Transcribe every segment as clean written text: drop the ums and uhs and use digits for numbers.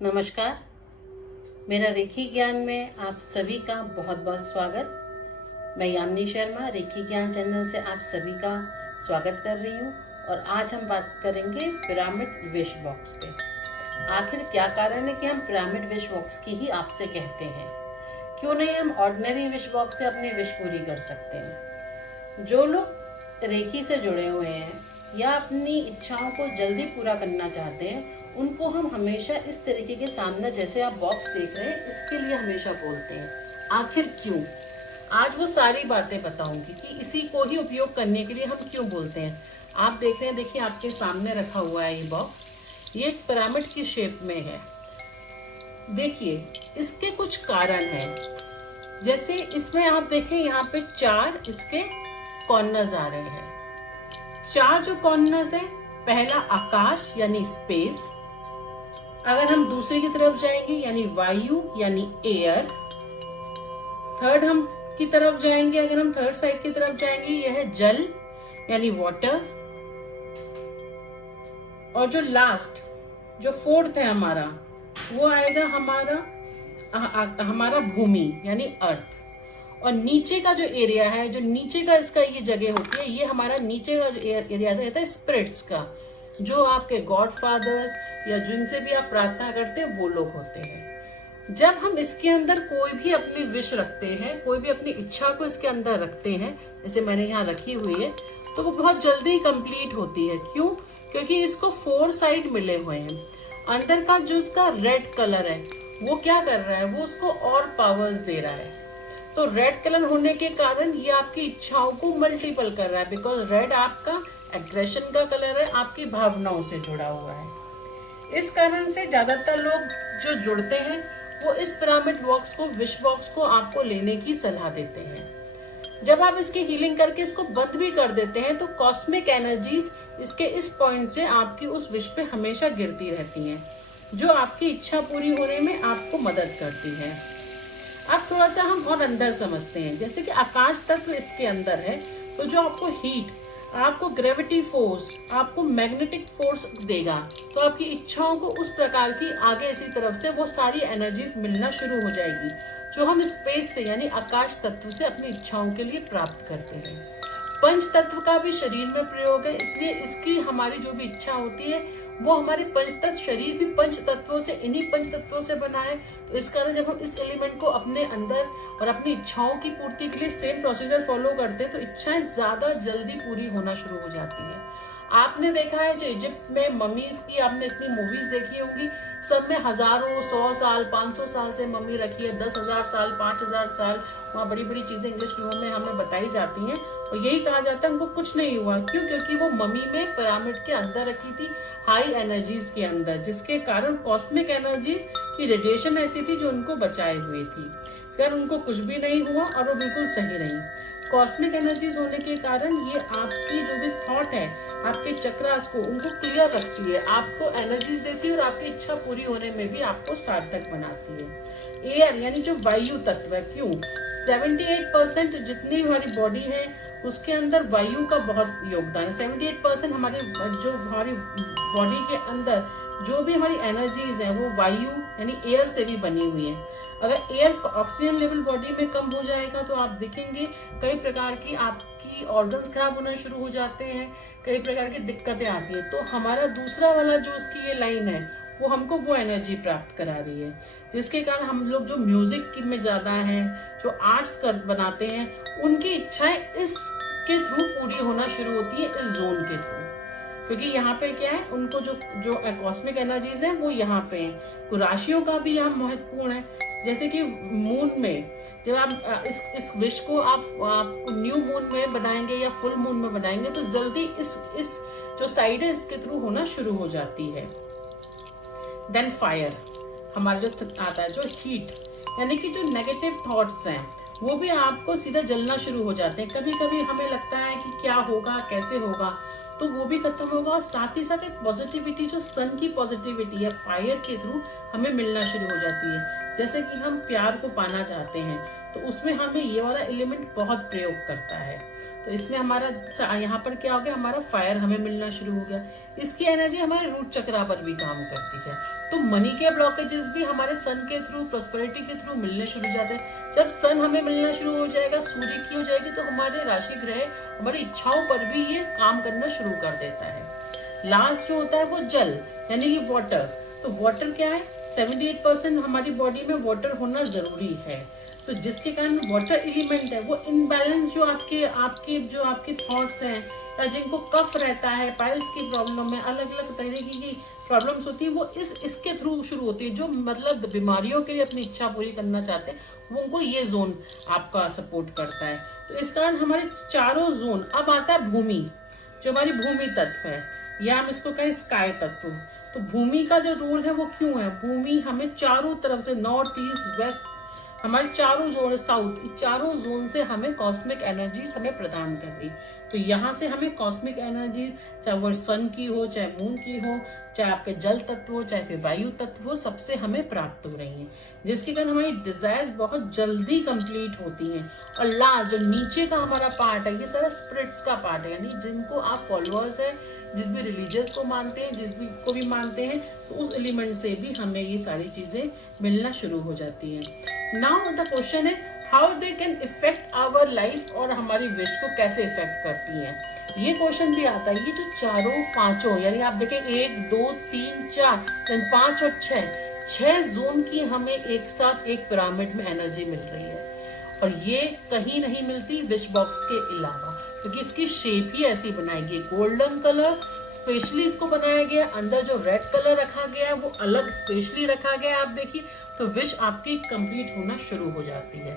नमस्कार। मेरा रेखी ज्ञान में आप सभी का बहुत बहुत स्वागत। मैं यामिनी शर्मा रेखी ज्ञान चैनल से आप सभी का स्वागत कर रही हूँ और आज हम बात करेंगे पिरामिड विश बॉक्स पे। आखिर क्या कारण है कि हम पिरामिड विश बॉक्स की ही आपसे कहते हैं? क्यों नहीं हम ऑर्डिनरी विश बॉक्स से अपनी विश पूरी कर सकते हैं? जो लोग रेखी से जुड़े हुए हैं या अपनी इच्छाओं को जल्दी पूरा करना चाहते हैं, उनको हम हमेशा इस तरीके के सामने जैसे आप बॉक्स देख रहे हैं इसके लिए हमेशा बोलते हैं। आखिर क्यों? आज वो सारी बातें बताऊंगी कि इसी को ही उपयोग करने के लिए हम क्यों बोलते हैं। आप देख रहे हैं, देखिए आपके सामने रखा हुआ है ये बॉक्स। ये एक पिरामिड की शेप में है। देखिए इसके कुछ कारण हैं। जैसे इसमें आप देखें, यहाँ पे 4 इसके कॉर्नर्स आ रहे हैं। 4 जो कॉर्नर्स हैं, पहला आकाश यानी स्पेस। अगर हम दूसरे की तरफ जाएंगे यानी वायु यानी एयर। थर्ड हम की तरफ जाएंगे, अगर हम थर्ड साइड की तरफ जाएंगे, यह है जल यानी वाटर। और जो लास्ट जो फोर्थ है हमारा, वो आएगा हमारा भूमि यानी अर्थ। और नीचे का जो एरिया है, जो नीचे का इसका ये जगह होती है, ये हमारा नीचे का जो एरिया रहता है स्पिरिट्स का, जो आपके गॉड फादर्स या जिनसे भी आप प्रार्थना करते हैं वो लोग होते हैं। जब हम इसके अंदर कोई भी अपनी विश रखते हैं, कोई भी अपनी इच्छा को इसके अंदर रखते हैं, जैसे मैंने यहाँ रखी हुई है, तो वो बहुत जल्दी कंप्लीट होती है। क्यों? क्योंकि इसको 4 साइड मिले हुए हैं। अंदर का जो इसका रेड कलर है वो क्या कर रहा है, वो उसको और पावर्स दे रहा है। तो रेड कलर होने के कारण ये आपकी इच्छाओं को मल्टीपल कर रहा है, बिकॉज रेड आपका एग्रेशन का कलर है, आपकी भावनाओं से जुड़ा हुआ है। इस कारण से ज्यादातर लोग जो जुड़ते हैं वो इस पिरामिड बॉक्स को, विश बॉक्स को आपको लेने की सलाह देते हैं। जब आप इसकी हीलिंग करके इसको बंद भी कर देते हैं तो कॉस्मिक एनर्जीज इसके इस पॉइंट से आपकी उस विश पे हमेशा गिरती रहती हैं, जो आपकी इच्छा पूरी होने में आपको मदद करती है। अब थोड़ा सा हम और अंदर समझते हैं। जैसे कि आकाश तत्व इसके अंदर है, तो जो आपको हीट, आपको ग्रेविटी फोर्स, आपको मैग्नेटिक फोर्स देगा, तो आपकी इच्छाओं को उस प्रकार की आगे इसी तरफ से वो सारी एनर्जीज मिलना शुरू हो जाएगी, जो हम स्पेस से यानी आकाश तत्व से अपनी इच्छाओं के लिए प्राप्त करते हैं। पंच तत्व का भी शरीर में प्रयोग है, इसलिए इसकी हमारी जो भी इच्छा होती है वो हमारे पंचतत्व, शरीर भी पंच तत्वों से, इन्हीं पंच तत्वों से बना है। तो इस कारण जब हम इस एलिमेंट को अपने अंदर और अपनी इच्छाओं की पूर्ति के लिए सेम प्रोसीजर फॉलो करते हैं, तो इच्छाएं ज्यादा जल्दी पूरी होना शुरू हो जाती है। आपने देखा है जो इजिप्ट में ममीज की, आपने इतनी मूवीज देखी होंगी, सब में हजारों, 100 साल, 500 साल से मम्मी रखी है, 10,000 साल, 5,000 साल, वहाँ बड़ी बड़ी चीजें इंग्लिश फिल्मों में हमें बताई जाती हैं। और यही कहा जाता है उनको कुछ नहीं हुआ। क्यों? क्योंकि वो मम्मी में पिरामिड के अंदर रखी थी, हाई एनर्जीज के अंदर, जिसके कारण कॉस्मिक एनर्जीज की रेडिएशन ऐसी थी जो उनको बचाए हुए थी। इस कारण उनको कुछ भी नहीं हुआ और वो बिल्कुल सही रही। कॉस्मिक एनर्जीज होने के कारण ये आपकी जो भी थॉट है, आपके चक्रास को, उनको क्लियर रखती है, आपको एनर्जीज देती है और आपकी इच्छा पूरी होने में भी आपको सार्थक बनाती है। एयर यानी जो वायु तत्व है, क्यों? 78% जितनी हमारी बॉडी है उसके अंदर वायु का बहुत योगदान है। 78% हमारी बॉडी के अंदर जो भी हमारी एनर्जीज है वो वायु यानी एयर से भी बनी हुई है। अगर एयर ऑक्सीजन लेवल बॉडी में कम हो जाएगा तो आप देखेंगे कई प्रकार की आपकी ऑर्गन्स खराब होना शुरू हो जाते हैं, कई प्रकार की दिक्कतें आती हैं। तो हमारा दूसरा वाला जो इसकी ये लाइन है वो हमको वो एनर्जी प्राप्त करा रही है, जिसके कारण हम लोग जो म्यूजिक में ज्यादा हैं, जो आर्ट्स बनाते हैं, उनकी इच्छाएं इसके थ्रू पूरी होना शुरू होती है, इस जोन के थ्रू। क्योंकि यहाँ पे क्या है, उनको जो जो कॉस्मिक एनर्जीज हैं वो यहाँ पे हैं। तो राशियों का भी यहाँ महत्वपूर्ण है। जैसे कि मून में जब आप इस विश को आप न्यू मून में बनाएंगे या फुल मून में बनाएंगे, तो जल्दी इस जो साइड है इसके थ्रू होना शुरू हो जाती है। देन फायर, हमारा जो आता है, जो हीट यानी कि जो नेगेटिव थॉट्स हैं वो भी आपको सीधा जलना शुरू हो जाते हैं। कभी कभी हमें लगता है कि क्या होगा, कैसे होगा, तो वो भी खत्म होगा। और साथ ही साथ एक पॉजिटिविटी, जो सन की पॉजिटिविटी है, फायर के थ्रू हमें मिलना शुरू हो जाती है। जैसे कि हम प्यार को पाना चाहते हैं तो उसमें हमें ये वाला एलिमेंट बहुत प्रयोग करता है। तो इसमें हमारा यहाँ पर क्या हो गया, हमारा फायर हमें मिलना शुरू हो गया। इसकी एनर्जी हमारे रूट चक्रा पर भी काम करती है। तो मनी के ब्लॉकेजेस भी हमारे सन के थ्रू, प्रॉस्पेरिटी के थ्रू मिलने शुरू हो जाते हैं। जब सन हमें मिलना शुरू हो जाएगा, सूर्य की हो जाएगी, तो हमारे राशि ग्रह हमारी इच्छाओं पर भी ये काम करना शुरू कर देता है। लास्ट जो होता है वो जल, यानी कि वाटर। तो वाटर क्या है, 78% हमारी बॉडी में वाटर होना जरूरी है। तो जिसके कारण वाटर एलिमेंट है वो इनबैलेंस, जो आपके थॉट्स हैं, या जिनको कफ रहता है, पाइल्स की प्रॉब्लम है, अलग अलग तरीके की प्रॉब्लम्स होती है, वो इसके थ्रू शुरू होती है। जो मतलब बीमारियों के लिए अपनी इच्छा पूरी करना चाहते हैं, वो उनको ये जोन आपका सपोर्ट करता है। तो इस कारण हमारे चारों जोन। अब आता है भूमि, जो हमारी भूमि तत्व है, या हम इसको कहें स्काई तत्व। तो भूमि का जो रोल है वो क्यों है, भूमि हमें चारों तरफ से, नॉर्थ ईस्ट वेस्ट, हमारे चारों जोन, साउथ, चारों जोन से हमें कॉस्मिक एनर्जीज हमें प्रदान कर रही। तो यहाँ से हमें कॉस्मिक एनर्जी, चाहे वो सन की हो, चाहे मून की हो, चाहे आपके जल तत्व हो, चाहे फिर वायु तत्व हो, सबसे हमें प्राप्त हो रही हैं, जिसके कारण हमारी डिजायर्स बहुत जल्दी कंप्लीट होती हैं। और लास्ट जो नीचे का हमारा पार्ट है, ये सारा स्पिरिट्स का पार्ट है, यानी जिनको आप फॉलोअर्स हैं, जिस भी रिलीजियस को मानते हैं, जिस भी को भी मानते हैं, तो उस एलिमेंट से भी हमें ये सारी चीजें मिलना शुरू हो जाती हैं। Now the question is how they can effect our life, और हमारी विश को कैसे इफेक्ट करती हैं। ये क्वेश्चन भी आता है। ये जो चारों पांचों, यानी आप देखें 1 2 3 4, 5 और 6 जोन की हमें एक साथ एक पिरामिड में एनर्जी मिल रही है। और ये कहीं नहीं मिलती विश बॉक्स के अलावा, क्योंकि इसकी शेप ही ऐसी बनाई गई। गोल्डन कलर स्पेशली इसको बनाया गया, अंदर जो रेड कलर रखा गया है वो अलग स्पेशली रखा गया है। आप देखिए, तो विश आपकी कंप्लीट होना शुरू हो जाती है।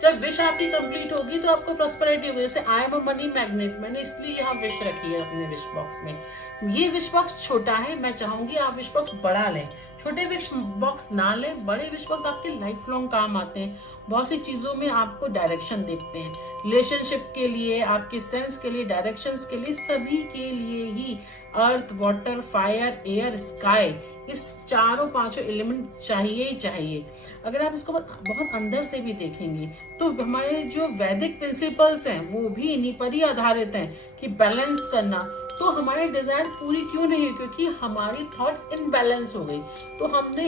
जब विश आपकी कंप्लीट होगी तो आपको प्रॉस्पेरिटी होगी। जैसे I am a money magnet, मैंने इसलिए यहाँ विश रखी है अपने विश बॉक्स में। ये विश बॉक्स छोटा है, मैं चाहूंगी आप विश बॉक्स बड़ा लें। छोटे विश बॉक्स ना लें, बड़े विश बॉक्स आपके लाइफ लॉन्ग काम आते हैं। बहुत सी चीजों में आपको डायरेक्शन देखते हैं, रिलेशनशिप के लिए, आपके सेंस के लिए, डायरेक्शंस के लिए, सभी के लिए ही अर्थ, वाटर, फायर, एयर, स्काई, इस चारों पांचों एलिमेंट चाहिए ही चाहिए। अगर आप इसको बहुत अंदर से भी देखेंगे तो हमारे जो वैदिक प्रिंसिपल्स हैं वो भी इन्हीं पर ही आधारित हैं कि बैलेंस करना। तो हमारी डिजायर पूरी क्यों नहीं हुई, क्योंकि हमारी थॉट इनबैलेंस हो गई। तो हमने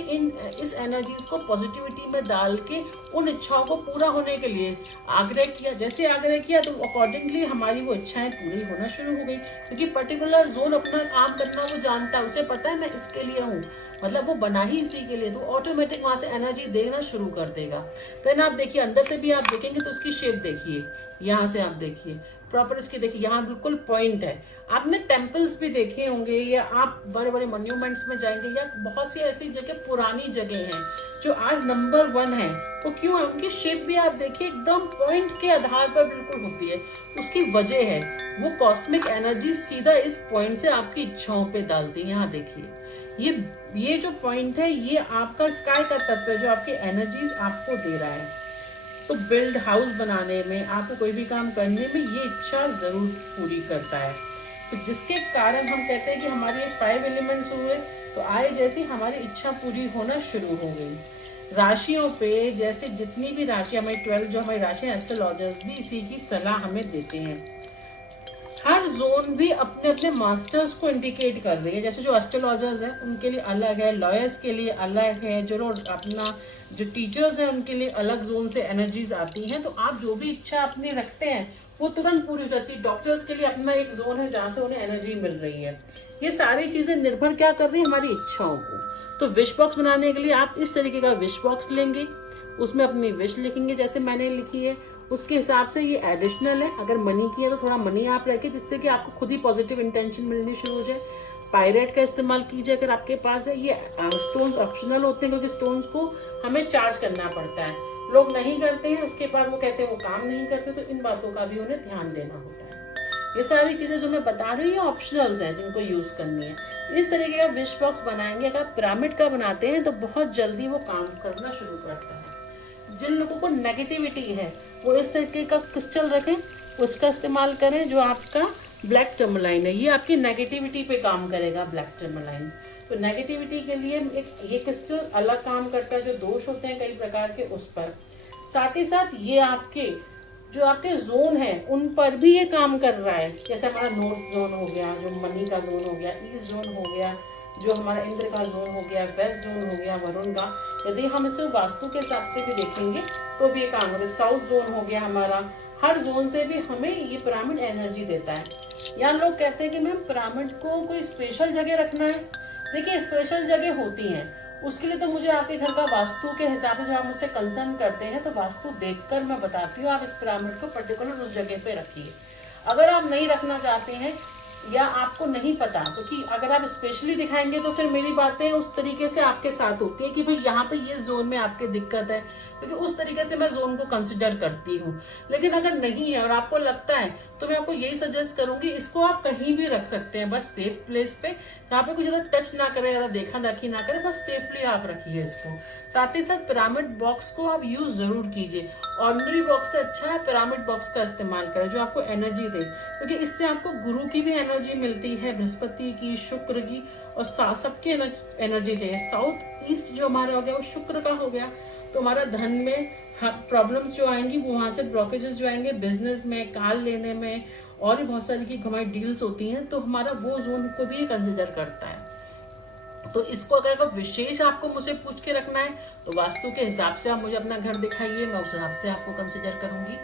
इस एनर्जीज को पॉजिटिविटी में डाल के उन इच्छाओं को पूरा होने के लिए आग्रह किया। जैसे आग्रह किया तो अकॉर्डिंगली हमारी वो इच्छाएं पूरी होना शुरू हो गई, क्योंकि पर्टिकुलर जोन अपना काम करना वो जानता है, उसे पता है मैं इसके लिए हूँ, मतलब वो बना ही इसी के लिए, तो ऑटोमेटिक वहां से एनर्जी देना शुरू कर देगा। देन आप देखिए, अंदर से भी आप देखेंगे तो उसकी शेप देखिए, यहाँ से आप देखिए प्रॉपर इसकी देखिए, यहाँ बिल्कुल पॉइंट है। आपने टेम्पल्स भी देखे होंगे, या आप बड़े बड़े मॉन्यूमेंट्स में जाएंगे, या बहुत सी ऐसी जगह, पुरानी जगह हैं जो आज नंबर 1 है, वो क्यों है, उनकी शेप भी आप देखिए एकदम पॉइंट के आधार पर बिल्कुल होती है। उसकी वजह है वो कॉस्मिक एनर्जी सीधा इस पॉइंट से आपकी इच्छाओं पे डालती है। यहाँ देखिए, ये जो पॉइंट है ये आपका स्काई का तत्व है, जो आपकी एनर्जीज आपको दे रहा है। तो बिल्ड हाउस बनाने में, आपको कोई भी काम करने में ये इच्छा जरूर पूरी करता है। तो जिसके कारण हम कहते हैं कि हमारे 5 एलिमेंट्स हुए, तो आए जैसी हमारी इच्छा पूरी होना शुरू हो गई। राशियों पे, जैसे जितनी भी राशि हमारी 12 जो हमारी राशि, एस्ट्रोलॉजर्स भी इसी की सलाह हमें देते हैं। हर जोन भी अपने अपने मास्टर्स को इंडिकेट कर रही है। जैसे जो एस्ट्रोलॉजर्स हैं उनके लिए अलग है, लॉयर्स के लिए अलग है, जो लोग अपना जो टीचर्स हैं उनके लिए अलग जोन से एनर्जीज आती हैं। तो आप जो भी इच्छा अपनी रखते हैं वो तुरंत पूरी हो जाती है। डॉक्टर्स के लिए अपना एक जोन है जहाँ से उन्हें एनर्जी मिल रही है। ये सारी चीजें निर्भर क्या कर रही है, हमारी इच्छाओं को। तो विश बॉक्स बनाने के लिए आप इस तरीके का विश बॉक्स लेंगे, उसमें अपनी विश लिखेंगे जैसे मैंने लिखी है, उसके हिसाब से ये एडिशनल है। अगर मनी की है तो थोड़ा मनी आप रखें, जिससे कि आपको खुद ही पॉजिटिव इंटेंशन मिलनी शुरू हो जाए। पायरेट का इस्तेमाल कीजिए अगर आपके पास है। ये स्टोन्स ऑप्शनल होते हैं, क्योंकि स्टोन्स को हमें चार्ज करना पड़ता है, लोग नहीं करते हैं, उसके बाद वो कहते हैं वो काम नहीं करते। तो इन बातों का भी उन्हें ध्यान देना होता है। ये सारी चीजें जो मैं बता रही हूँ ऑप्शनल्स हैं, जिनको यूज करनी है। इस तरीके का विश बॉक्स बनाएंगे, अगर पिरामिड का बनाते हैं तो बहुत जल्दी वो काम करना शुरू करता है। जिन लोगों को नेगेटिविटी है वो इस तरीके का क्रिस्टल रखें, उसका इस्तेमाल करें जो आपका ब्लैक टर्मलाइन है, ये आपकी नेगेटिविटी पे काम करेगा ब्लैक टर्मलाइन। तो नेगेटिविटी के लिए एक ये क्रिस्टल अलग काम करता है, जो दोष होते हैं कई प्रकार के उस पर। साथ ही साथ ये आपके जो आपके जोन है उन पर भी ये काम कर रहा है। जैसे हमारा नॉर्थ जोन हो गया, जो मनी का जोन हो गया, ईस्ट जोन हो गया, जो हमारा इंद्र का जोन हो गया, वेस्ट जोन हो गया वरुण का। यदि हम इसे वास्तु के हिसाब से भी देखेंगे तो भी ये काम करे। साउथ जोन हो गया हमारा, हर जोन से भी हमें ये पिरामिड एनर्जी देता है। या लोग कहते हैं कि मैम पिरामिड को कोई स्पेशल जगह रखना है। देखिए स्पेशल जगह होती हैं, उसके लिए तो मुझे आपके घर का वास्तु के हिसाब से जब आप मुझसे कंसर्न करते हैं तो वास्तु देखकर मैं बताती हूँ आप इस पिरामिड को पर्टिकुलर उस जगह पे रखिए। अगर आप नहीं रखना चाहते हैं या आपको नहीं पता, क्योंकि अगर आप स्पेशली दिखाएंगे तो फिर मेरी बातें उस तरीके से आपके साथ होती है कि भाई यहाँ पे ये जोन में आपकी दिक्कत है, क्योंकि उस तरीके से मैं जोन को कंसिडर करती हूँ। लेकिन अगर नहीं है और आपको लगता है तो मैं आपको यही सजेस्ट करूंगी, इसको आप कहीं भी रख सकते हैं, बस सेफ प्लेस पे जहाँ पे कोई ज़्यादा टच ना करे, ज़्यादा देखा दाखी ना करे, बस सेफली आप रखिए इसको। साथ ही साथ पिरामिड बॉक्स को आप यूज जरूर कीजिए। ऑर्डिनरी बॉक्स से अच्छा है पिरामिड बॉक्स का इस्तेमाल करें, जो आपको एनर्जी दे, क्योंकि इससे आपको गुरु की भी एनर्जी मिलती है, बृहस्पति की, शुक्र की, और सबकी एनर्जी चाहिए। साउथ ईस्ट जो हमारा हो गया वो शुक्र का हो गया, तो हमारा धन में प्रॉब्लम्स जो आएंगी वो वहाँ से ब्लॉकेजेस जो आएंगे बिजनेस में, कार लेने में, और भी बहुत सारी की हमारी डील्स होती हैं, तो हमारा वो जोन को भी कंसिडर करता है। तो इसको अगर विशेष आपको मुझे पूछ के रखना है तो वास्तु के हिसाब से आप मुझे अपना घर दिखाइए, मैं उस हिसाब से आपको कंसिडर करूंगी।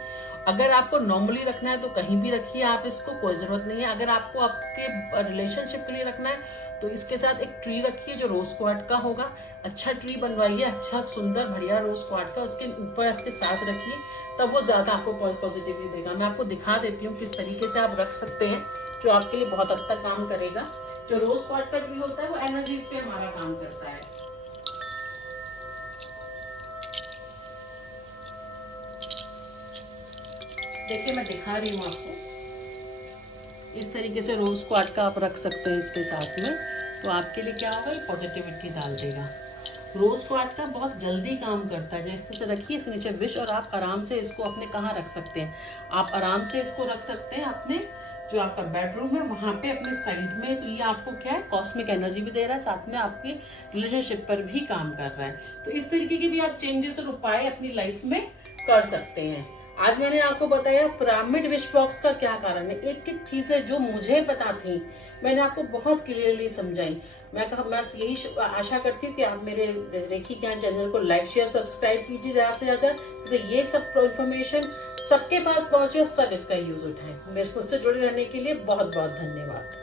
अगर आपको नॉर्मली रखना है तो कहीं भी रखिए आप, इसको कोई ज़रूरत नहीं है। अगर आपको आपके रिलेशनशिप के लिए रखना है तो इसके साथ एक ट्री रखिए जो रोज क्वार्ट का होगा। अच्छा ट्री बनवाइए, अच्छा सुंदर बढ़िया रोज क्वार्ट का, उसके ऊपर इसके साथ रखिए, तब वो ज़्यादा आपको पॉजिटिवली देगा। मैं आपको दिखा देती हूँ किस तरीके से आप रख सकते हैं, जो आपके लिए बहुत हद तक काम करेगा। जो रोज क्वार्ट का ट्री होता है वो एनर्जीज पे हमारा काम करता है। देखिए मैं दिखा रही हूँ आपको, इस तरीके से रोज क्वार्ट का आप रख सकते हैं इसके साथ में, तो आपके लिए क्या होगा, ये पॉजिटिविटी डाल देगा। रोज क्वार्ट का बहुत जल्दी काम करता है। जैसे से रखिए इस नीचे विश, और आप आराम से इसको अपने कहाँ रख सकते हैं, आप आराम से इसको रख सकते हैं अपने जो आपका बेडरूम है वहाँ पे अपने साइड में। तो ये आपको क्या है, कॉस्मिक एनर्जी भी दे रहा है, साथ में आपके रिलेशनशिप पर भी काम कर रहा है। तो इस तरीके के भी आप चेंजेस और उपाय अपनी लाइफ में कर सकते हैं। आज मैंने आपको बताया पिरामिड विश बॉक्स का क्या कारण है, एक एक चीजें जो मुझे पता थी मैंने आपको बहुत क्लियरली समझाई। मैं यही आशा करती हूँ कि आप मेरे रेखी ज्ञान चैनल को लाइक शेयर सब्सक्राइब कीजिए ज़्यादा से ज़्यादा, जिससे ये सब इन्फॉर्मेशन सबके पास पहुंचे और सब इसका यूज उठाएं। मेरे मुझसे जुड़े रहने के लिए बहुत बहुत धन्यवाद।